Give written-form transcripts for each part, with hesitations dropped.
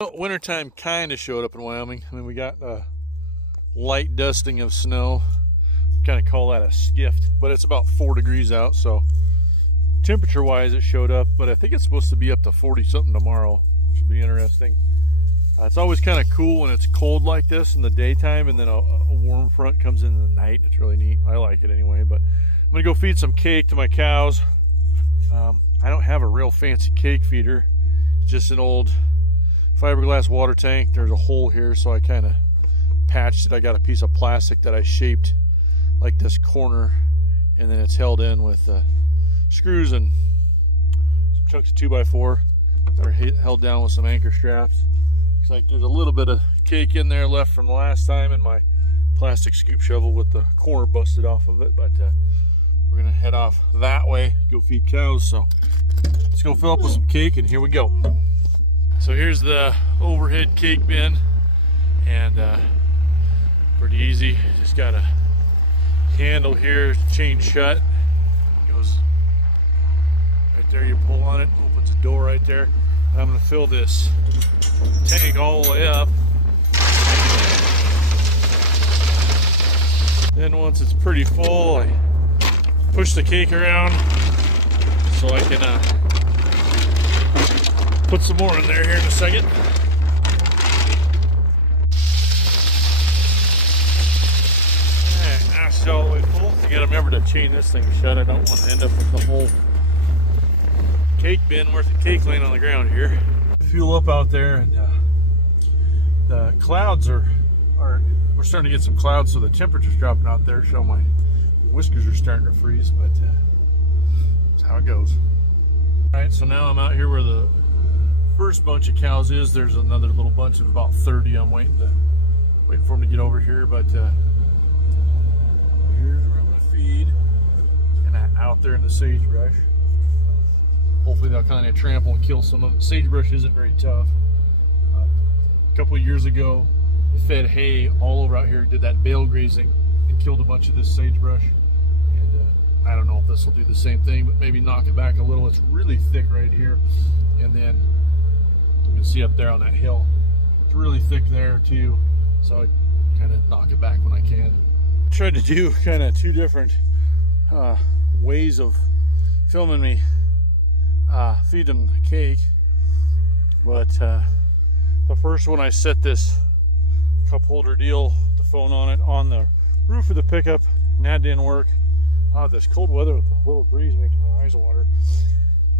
Well, wintertime kind of showed up in Wyoming. I mean, we got a light dusting of snow. Kind of call that a skift, but it's about 4 degrees out, so temperature wise it showed up, but I think it's supposed to be up to 40 something tomorrow, which will be interesting. It's always kind of cool when it's cold like this in the daytime, and then a warm front comes in the night. It's really neat. I like it anyway. But I'm gonna go feed some cake to my cows. I don't have a real fancy cake feeder, it's just an old fiberglass water tank. There's a hole here, so I kind of patched it. I got a piece of plastic that I shaped like this corner, and then it's held in with screws and some chunks of 2x4 that are held down with some anchor straps. Looks like there's a little bit of cake in there left from the last time, and my plastic scoop shovel with the corner busted off of it. But we're gonna head off that way, go feed cows. So let's go fill up with some cake, and here we go. So here's the overhead cake bin, and pretty easy. Just got a handle here, chain shut. Goes right there. You pull on it, opens the door right there. And I'm gonna fill this tank all the way up. Then once it's pretty full, I push the cake around so I can put some more in there here in a second. Alright, that's all the way full. You gotta remember to chain this thing shut. I don't want to end up with the whole cake bin worth of cake laying on the ground here. Fuel up out there, and the clouds are we're starting to get some clouds, so the temperature's dropping out there. So my whiskers are starting to freeze, but that's how it goes. All right, so now I'm out here where the first bunch of cows is. There's another little bunch of about 30. I'm waiting for them to get over here, but here's where I'm gonna feed, and out there in the sagebrush. Hopefully they'll kind of trample and kill some of it. Sagebrush isn't very tough. A couple of years ago, they fed hay all over out here, did that bale grazing, and killed a bunch of this sagebrush. And I don't know if this will do the same thing, but maybe knock it back a little. It's really thick right here. And then you can see up there on that hill, it's really thick there too. So I kind of knock it back when I can. I tried to do kind of two different ways of filming me feed them the cake, but the first one I set this cup holder deal, the phone on it, on the roof of the pickup, and that didn't work. This cold weather with the little breeze making my eyes water.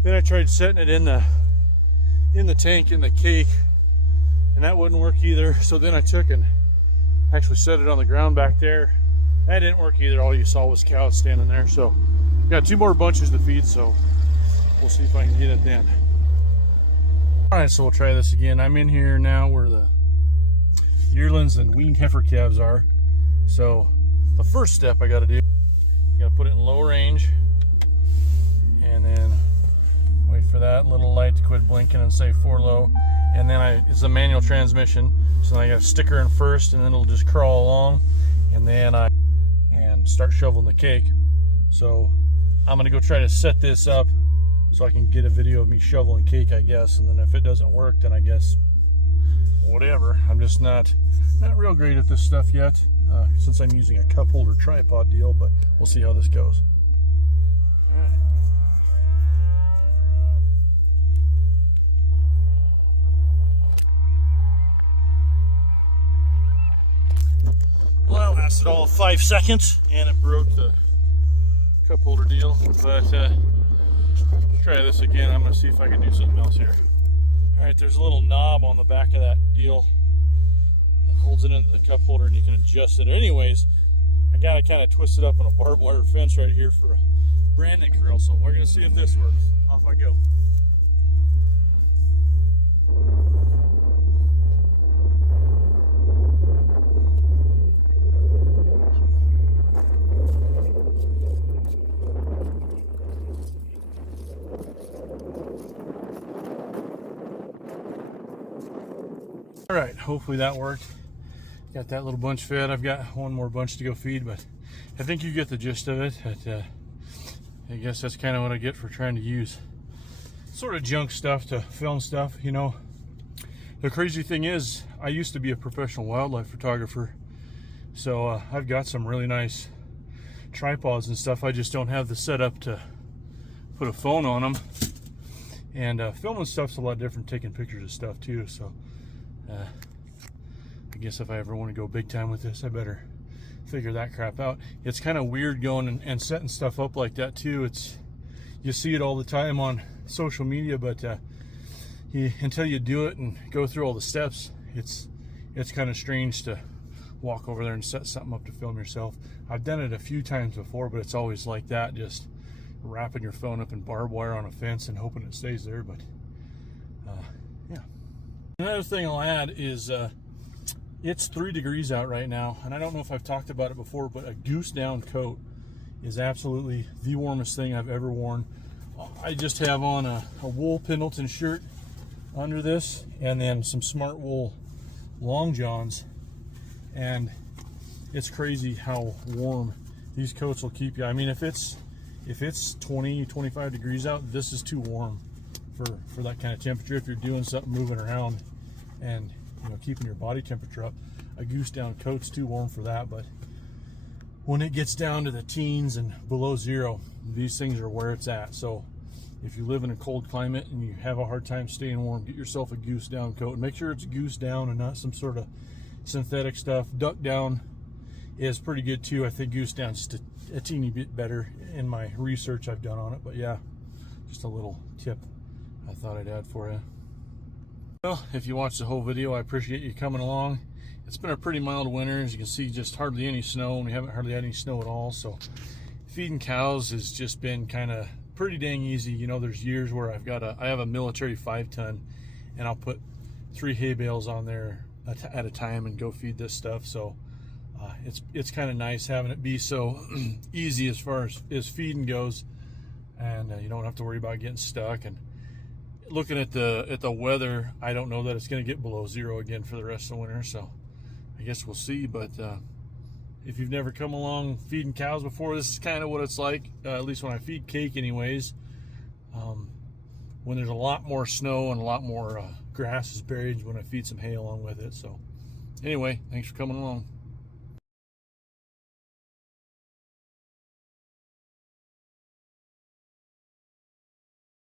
Then I tried setting it in the tank in the cake, and that wouldn't work either. So then I took and actually set it on the ground back there. That didn't work either. All you saw was cows standing there. So got 2 more bunches to feed, so we'll see if I can get it then. All right, so we'll try this again. I'm in here now where the yearlings and weaned heifer calves are. So the first step I got to do, I got to put it in low range, and then wait for that little light to quit blinking and say 4 low. And then it's a manual transmission, so then I got to stick her in first, and then it'll just crawl along, and then start shoveling the cake. So I'm gonna go try to set this up so I can get a video of me shoveling cake, I guess. And then if it doesn't work, then I guess whatever. I'm just not real great at this stuff yet, since I'm using a cup holder tripod deal, but we'll see how this goes. All right. Well, that lasted all 5 seconds, and it broke the cup holder deal. But let's try this again. I'm going to see if I can do something else here. All right, there's a little knob on the back of that deal that holds it into the cup holder, and you can adjust it. Anyways, I got to kind of twist it up on a barbed wire fence right here for a branding curl. So we're going to see if this works. Off I go. All right, hopefully that worked. Got that little bunch fed. I've got one more bunch to go feed, but I think you get the gist of it. I guess that's kind of what I get for trying to use sort of junk stuff to film stuff, you know. The crazy thing is, I used to be a professional wildlife photographer, so I've got some really nice tripods and stuff. I just don't have the setup to put a phone on them. And filming stuff's a lot different, taking pictures of stuff too. So I guess if I ever want to go big time with this, I better figure that crap out. It's kind of weird going and setting stuff up like that too. You see it all the time on social media, but until you do it and go through all the steps, it's kind of strange to walk over there and set something up to film yourself. I've done it a few times before, but it's always like that, just wrapping your phone up in barbed wire on a fence and hoping it stays there. But yeah. Another thing I'll add is it's 3 degrees out right now, and I don't know if I've talked about it before, but a goose down coat is absolutely the warmest thing I've ever worn. I just have on a wool Pendleton shirt under this, and then some smart wool long johns, and it's crazy how warm these coats will keep you. I mean, if it's 20-25 degrees out, this is too warm for that kind of temperature. If you're doing something, moving around and keeping your body temperature up, a goose down coat's too warm for that. But when it gets down to the teens and below zero, these things are where it's at. So if you live in a cold climate and you have a hard time staying warm, get yourself a goose down coat, and make sure it's goose down and not some sort of synthetic stuff. Duck down is pretty good too. I think goose down's just a teeny bit better in my research I've done on it. But yeah, just a little tip I thought I'd add for you. Well, if you watched the whole video, I appreciate you coming along. It's been a pretty mild winter. As you can see, just hardly any snow, and we haven't hardly had any snow at all. So feeding cows has just been kind of pretty dang easy. There's years where I have a military 5-ton, and I'll put 3 hay bales on there at a time and go feed this stuff. So it's kind of nice having it be so easy as far as feeding goes, and you don't have to worry about getting stuck. And looking at the weather, I don't know that it's going to get below zero again for the rest of the winter, so I guess we'll see. But if you've never come along feeding cows before, this is kind of what it's like, at least when I feed cake anyways, when there's a lot more snow and a lot more grass is buried, when I feed some hay along with it. So anyway, thanks for coming along.